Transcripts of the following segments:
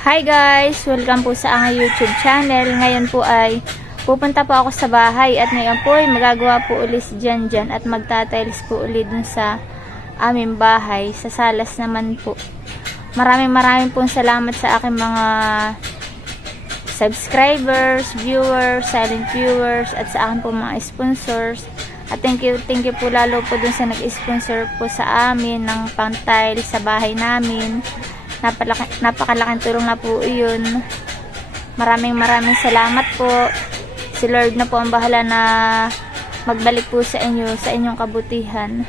Hi guys! Welcome po sa aking YouTube channel. Ngayon po ay pupunta po ako sa bahay at ngayon po ay magagawa po ulit si Janjan at magtatiles po ulit dun sa aming bahay. Sa salas naman po. Maraming pong salamat sa aking mga subscribers, viewers, silent viewers at sa aking po mga sponsors. At thank you po lalo po dun sa nag-sponsor po sa amin ng pang-tile sa bahay namin. Napakalaking tulong na po iyon. Maraming salamat po. Si Lord na po ang bahala na magbalik po sa inyo, sa inyong kabutihan.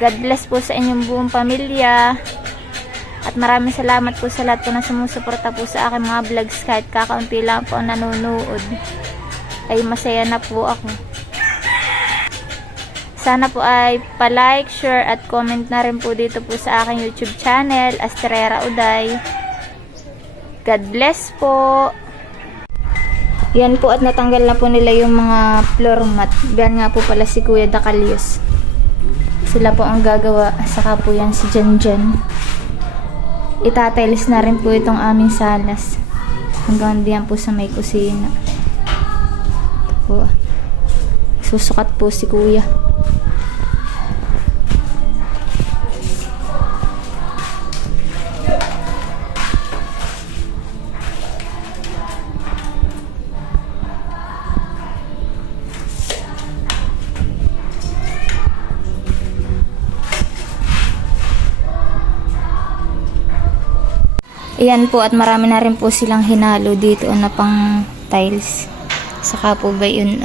God bless po sa inyong buong pamilya. At maraming salamat po sa lahat po na sumusuporta po sa aking mga vlogs. Kahit kakaunti lang po ang nanonood, ay masaya na po ako. Sana po ay pa-like, share at comment na rin po dito po sa aking YouTube channel, Astrera Uday. God bless po. Yan po at natanggal na po nila yung mga floor mat. Yan nga po pala si Kuya Dacalios. Sila po ang gagawa. Saka po yan si Janjan. Itatiles na rin po itong aming salas. Hanggang diyan po sa may kusina. Po. Susukat po si Kuya. Ayan po at marami na rin po silang hinalo dito na pang tiles. Saka po ba yun?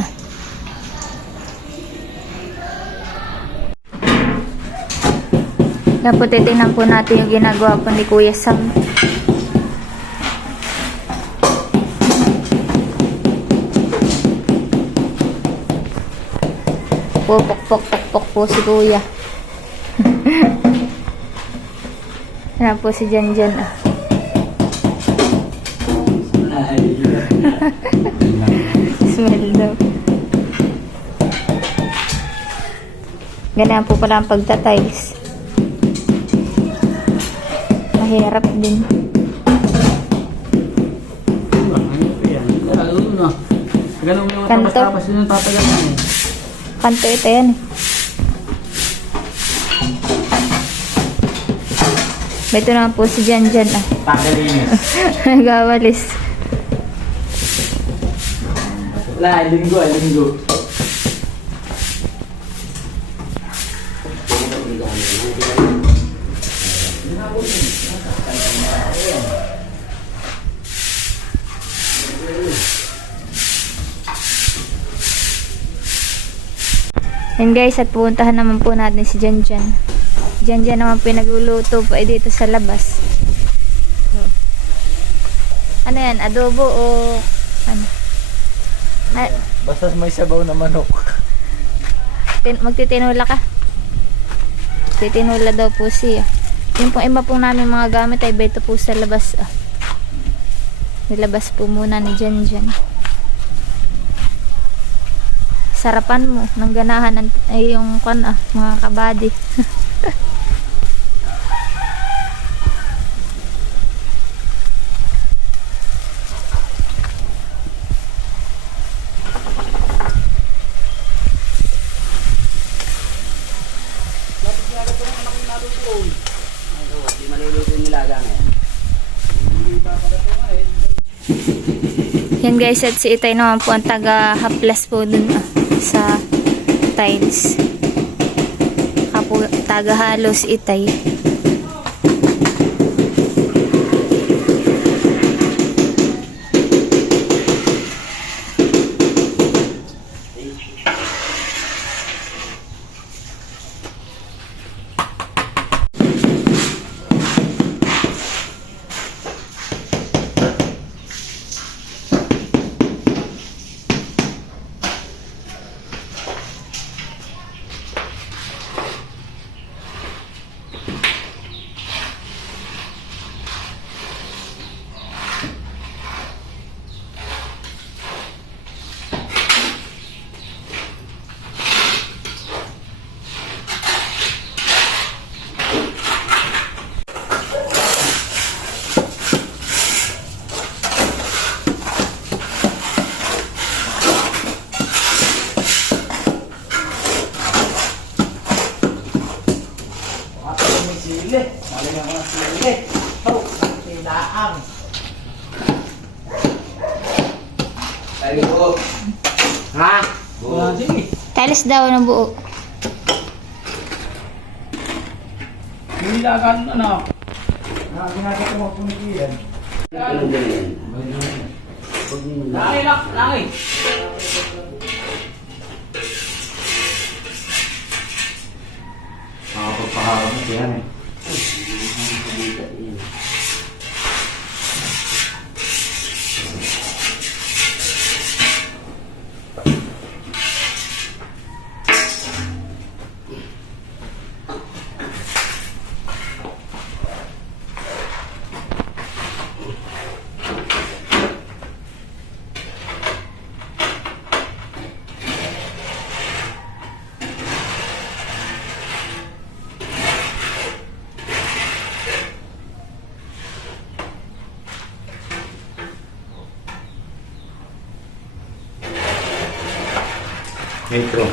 Yan po, titignan po natin yung ginagawa po ni Kuya Sam. Pok po si Kuya. Yan po si Janjan. Smell daw. Ganyan po pala ang pagtatiles. Mahirap din. Kanto. Kanto ito yan. Ito naman po si Janjan. Nagawalis. Linggo. Yan guys, at pupuntahan naman po natin si Janjan. Janjan naman pinagluluto po ay dito sa labas. So, ano yan? Adobo o ano? Basta may sabaw na manok. Magtitinula ka? Titinula daw po siya. Yung pong iba pong namin mga gamit ay beto po sa labas. Nilabas po muna ni Janjan. Sarapan mo ng ganahan ay yung mga kabady. Yan guys, at si Itay naman po ang taga-haplas po dun sa tiles. Taga-halo si Itay. laang. Tayo po. Ha? Wala, sige. Tiles daw ng buo. Hindi lagan, ano? Ginagawa ko magpumikilan. Anong ganyan? Langay, langay. Makapagpaharap mo siya eh. Metro.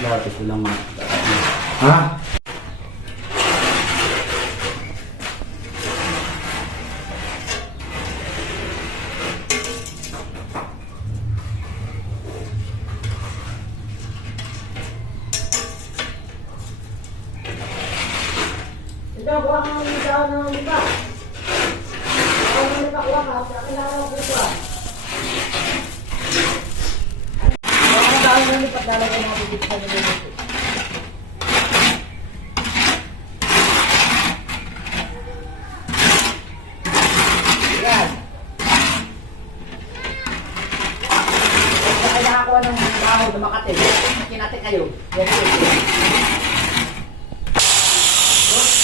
Dati ko lang Ha? Ikaw, kuha ka ng ligaw ng liba. Ako ng liba, kuha ka. Kailangan ko kuha. Kuha ka dahil ng liba, lalagay natin dito sa liba. Yan. Kaya kailangan kuha ng baho na Makati. Kinati kayo. Yan.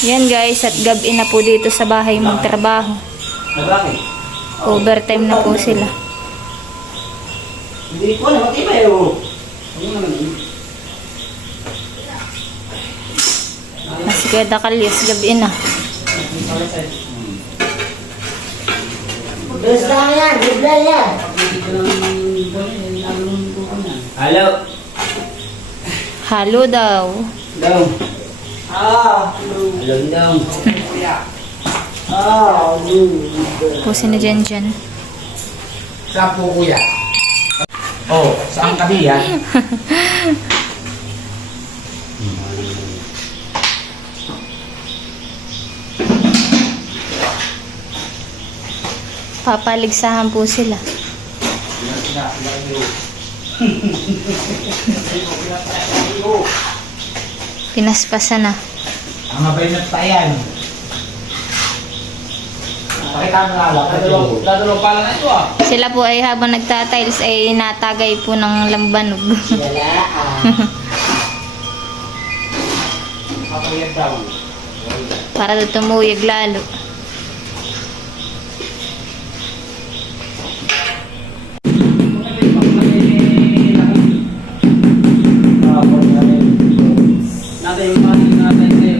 Yan guys, at gabi na po dito sa bahay magtrabaho. Bakit? Overtime na po sila. Hindi ko alam. Matibay o. Ano naman yun? Mas gada kalyas, gabi na. Dos lang yan, bigla yan. Hello? Halo daw. Daw. Hello Daw. Po si na dyan dyan. Saan po kuya? Oh, saan ka diyan? Papaligsahan po sila. Pinaspasan na. Ang abay na tayan. Pakita mo nga lang. Dadalong pala na ito ah. Sila po ay habang nagtatiles ay natagay po ng lambanog. Kapayag daw. Para daw tumuyag lalo. Natin yung mga natin sa'yo.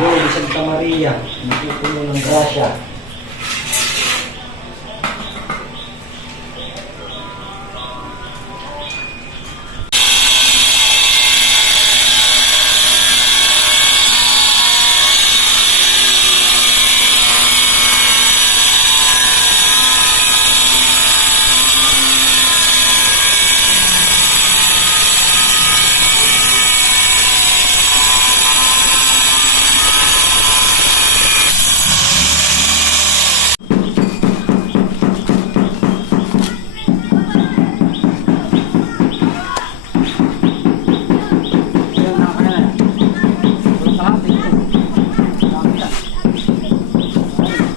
Go, Santa Maria. Napupuno ng grasya.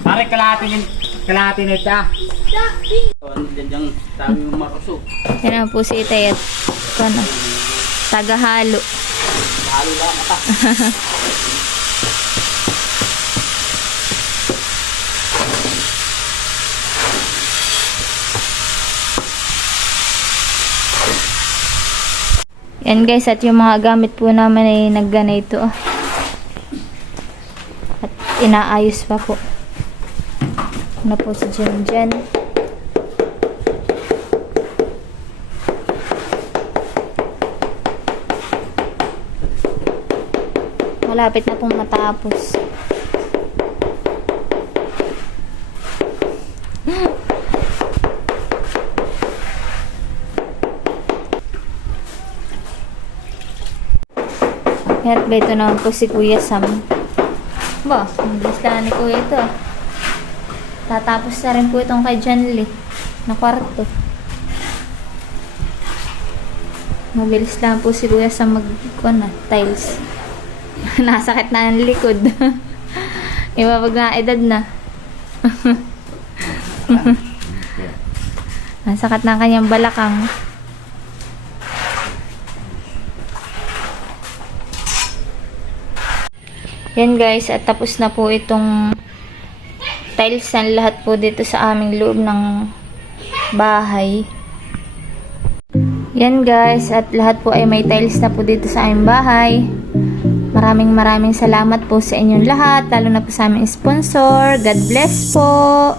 Pare, kalahati na ito ah. Diyan tayo yung marusok. Yan na po si Itay at ano, tagahalo. Halo lang ata. Yan guys, at yung mga gamit po naman ay nagganito. At inaayos pa po. Ano po si Jen. Malapit na pong matapos. At ito naman po si Kuya Sam. Ba, mabilis lang ni Kuya ito. Tatapos na rin po itong kay Janly na kwarto. Mabilis lang po si Kuya Sam tiles. Nasakit na ang likod. Iba pag na edad na. Nasakit na ang kanyang balakang. Yan guys, at tapos na po itong tiles na lahat po dito sa aming loob ng bahay. Yan guys, at lahat po ay may tiles na po dito sa aming bahay. Maraming salamat po sa inyong lahat, lalo na po sa aming sponsor. God bless po!